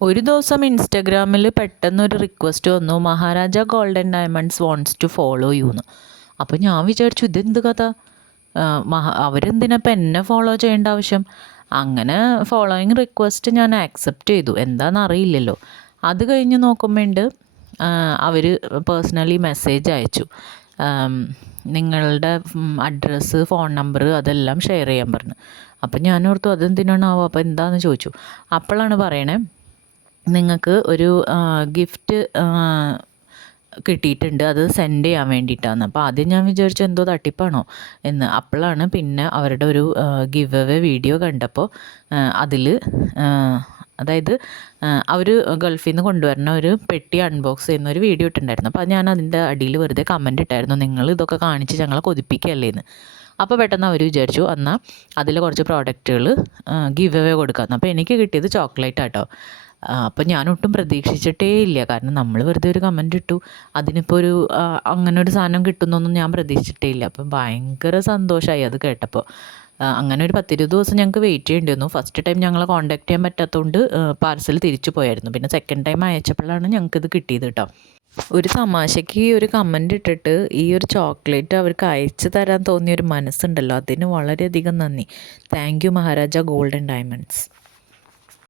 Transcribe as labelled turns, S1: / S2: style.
S1: ഒരു ദിവസം ഇൻസ്റ്റഗ്രാമിൽ പെട്ടെന്നൊരു റിക്വസ്റ്റ് വന്നു Maharaja golden diamonds wants to follow you എന്ന് അപ്പോൾ ഞാൻ വിചാരിച്ചു ഇതെന്ത് കഥ? മഹാ അവരെന്തിനപ്പം എന്നെ ഫോളോ ചെയ്യേണ്ട ആവശ്യം? അങ്ങനെ ഫോളോയിങ് റിക്വസ്റ്റ് ഞാൻ ആക്സെപ്റ്റ് ചെയ്തു. എന്താണെന്ന് അറിയില്ലല്ലോ. അത് കഴിഞ്ഞ് നോക്കുമ്പോണ്ട് അവർ പേഴ്സണലി മെസ്സേജ് അയച്ചു. നിങ്ങളുടെ അഡ്രസ്സ് ഫോൺ നമ്പർ അതെല്ലാം ഷെയർ ചെയ്യാൻ പറഞ്ഞു. അപ്പം ഞാൻ ഓർത്തു അതെന്തിനാണാവോ? അപ്പോൾ എന്താണെന്ന് ചോദിച്ചു. അപ്പോഴാണ് പറയണേ നിങ്ങൾക്ക് ഒരു ഗിഫ്റ്റ് കിട്ടിയിട്ടുണ്ട്. അത് സെൻഡ് ചെയ്യാൻ വേണ്ടിയിട്ടാണ് അപ്പോൾ ആദ്യം ഞാൻ വിചാരിച്ചു എന്തോ തട്ടിപ്പാണോ എന്ന്. അപ്പോഴാണ് പിന്നെ അവരുടെ ഒരു ഗിവ് അവേ വീഡിയോ കണ്ടപ്പോൾ അതിൽ അതായത് അവർ ഗൾഫിൽ നിന്ന് കൊണ്ടുവരുന്ന ഒരു പെട്ടി അൺബോക്സ് ചെയ്യുന്ന ഒരു വീഡിയോ ഇട്ടുണ്ടായിരുന്നു അപ്പോൾ ഞാൻ അതിന്റെ അടിയിൽ വെറുതെ കമന്റ് ഇട്ടായിരുന്നു. നിങ്ങൾ ഇതൊക്കെ കാണിച്ച് ഞങ്ങളെ കൊതിപ്പിക്കുകയല്ലേ എന്ന്. അപ്പോൾ പെട്ടെന്ന് അവർ വിചാരിച്ചു എന്നാൽ അതിൽ കുറച്ച് പ്രോഡക്റ്റുകൾ ഗിവ് അവേ കൊടുക്കാമെന്ന് അപ്പോൾ എനിക്ക് കിട്ടിയത് ചോക്ലേറ്റ് ആട്ടോ. അപ്പോൾ ഞാനൊട്ടും പ്രതീക്ഷിച്ചിട്ടേ ഇല്ല കാരണം നമ്മൾ വെറുതെ ഒരു കമന്റ് ഇട്ടു. അതിനിപ്പോൾ ഒരു അങ്ങനെ ഒരു സാധനം കിട്ടുന്നൊന്നും ഞാൻ പ്രതീക്ഷിച്ചിട്ടേ ഇല്ല അപ്പം ഭയങ്കര സന്തോഷമായി അത് കേട്ടപ്പോൾ അങ്ങനെ ഒരു പത്തിരുപത് ദിവസം ഞങ്ങൾക്ക് വെയിറ്റ് ചെയ്യേണ്ടി വന്നു ഫസ്റ്റ് ടൈം ഞങ്ങളെ കോൺടാക്ട് ചെയ്യാൻ പറ്റാത്തതുകൊണ്ട് പാർസൽ തിരിച്ചു പോയായിരുന്നു. പിന്നെ സെക്കൻഡ് ടൈം അയച്ചപ്പോഴാണ് ഞങ്ങൾക്ക് ഇത് കിട്ടിയത് കേട്ടോ ഒരു തമാശയ്ക്ക് ഒരു കമന്റ് ഇട്ടിട്ട് ഈ ഒരു ചോക്ലേറ്റ് അവർക്ക് അയച്ചു തരാൻ തോന്നിയ ഒരു മനസ്സുണ്ടല്ലോ. അതിന് വളരെയധികം നന്ദി. Thank you Maharaja golden diamonds